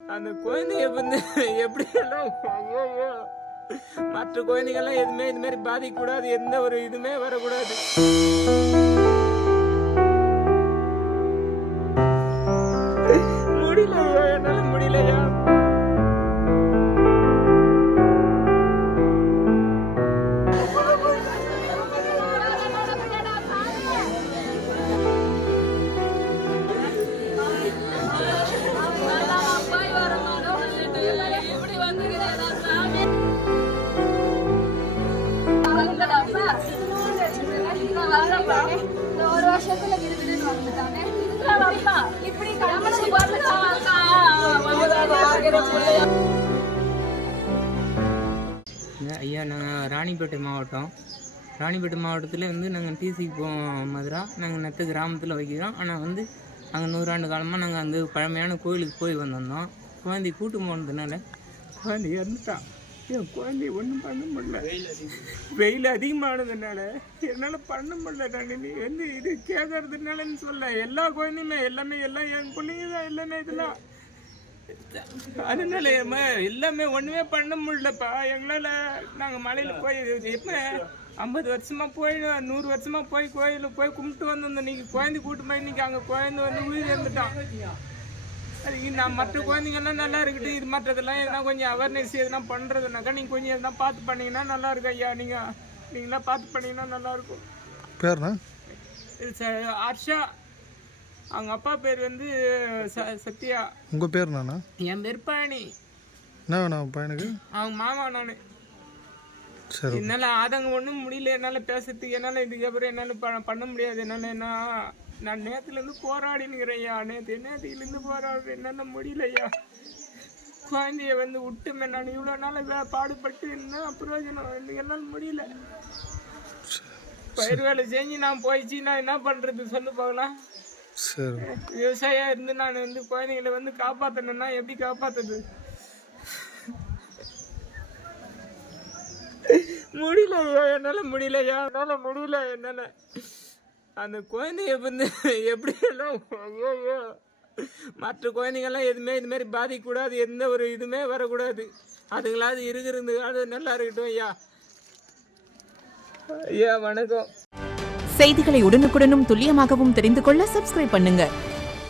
அந்த குழந்தைய வந்து எப்படி எல்லாம் ஐயோ மற்ற குழந்தைகள்லாம் எதுவுமே இது மாதிரி பாதிக்கக்கூடாது, எந்த ஒரு இதுவுமே வரக்கூடாது. முடியலையா, என்னால முடியலையா. ஒரு வருஷத்துல விருதுன்னு வந்துட்டானே இப்படி ஐயா, நாங்கள் ராணிப்பேட்டை மாவட்டத்தில் வந்து நாங்கள் டிசி மதுரா நாங்கள் நெத்த கிராமத்தில் வைக்கிறோம். ஆனால் வந்து நாங்கள் 100 ஆண்டு காலமாக நாங்கள் அந்த பழமையான கோயிலுக்கு போய் வந்திருந்தோம். குழந்தை கூட்டு போனதுனால குழந்தை இறந்துட்டான். என் குழந்தை ஒன்றும் பண்ண முடியல, வெயில் அதிகமானதுனால என்னால் பண்ண முடியல. நான் நீ வந்து இது கேட்கறதுனாலன்னு சொல்ல, எல்லா குழந்தையுமே எல்லாமே எல்லாம் என் பிள்ளைங்க தான் எல்லாமே இதெல்லாம். அதனால எல்லாமே ஒன்றுமே பண்ண முடியலப்பா எங்களால். நாங்கள் மலையில் போய் எப்போ 50 வருஷமா போய் 100 வருஷமா போய் கோயிலில் போய் கும்பிட்டு வந்திருந்தோம். இன்னைக்கு குழந்தை கூட்டு போய் இன்னைக்கு அங்கே குழந்தை வந்து உயிர் இருந்துட்டான். அதுக்கு நான் மற்ற குழந்தைங்கள்லாம் நல்லா இருக்கட்டும், இது மற்றதெல்லாம் எதனா கொஞ்சம் அவேர்னஸ் எதுனா பண்ணுறதுனாக்கா நீங்கள் கொஞ்சம் எதனா பார்த்து பண்ணிங்கன்னா நல்லா இருக்கும் ஐயா. நீங்களாம் பார்த்து பண்ணிங்கன்னா நல்லாயிருக்கும். பேர்ண்ணா? இது ஆர்ஷா, அவங்க அப்பா பேர் வந்து சத்யா. உங்கள் பேர் என்னண்ணா? என் பேர் பழனி. என்ன வேணும் பையனுக்கு? அவங்க மாமா நான். சரி, என்னால் ஆதங்க ஒன்றும் முடியல, என்னால் பேசுறதுக்கு. என்னால் இதுக்கப்புறம் என்னால் பண்ண முடியாது. என்னால் என்ன, நான் நேற்றுலேருந்து போராடினுக்கிறேன்யா. நேற்றுலேருந்து போராடுறேன், என்னால் முடியலையா. குழந்தைய வந்து விட்டுமே நான் இவ்வளோ நாள் பாடுபட்டு என்ன பிரயோஜனம், எனக்கு என்னால் முடியல. பயிர் வேலை செஞ்சு நான் போயிடுச்சு, நான் என்ன பண்ணுறது சொல்லு பார்க்கலாம். சரி, விவசாயியாக இருந்து நான் வந்து குழந்தைங்களை வந்து காப்பாற்றணுன்னா எப்படி காப்பாற்றுறது? முடியலையா, என்னால் முடியலையா, என்னால் முடியல. என்னால் அந்த குழந்தைய வந்து எப்படி எல்லாம் ஐயோ மற்ற குழந்தைங்கள்லாம் எதுவுமே இது மாதிரி பாதிக்கக்கூடாது, எந்த ஒரு இதுவுமே வரக்கூடாது. அதுங்களாவது இருக்கிறதுக்காவது நல்லா இருக்கட்டும் ஐயா. ஐயா வணக்கம். செய்திகளை உடனுக்குடனும் துல்லியமாகவும் தெரிந்து கொள்ள சப்ஸ்கிரைப் பண்ணுங்க.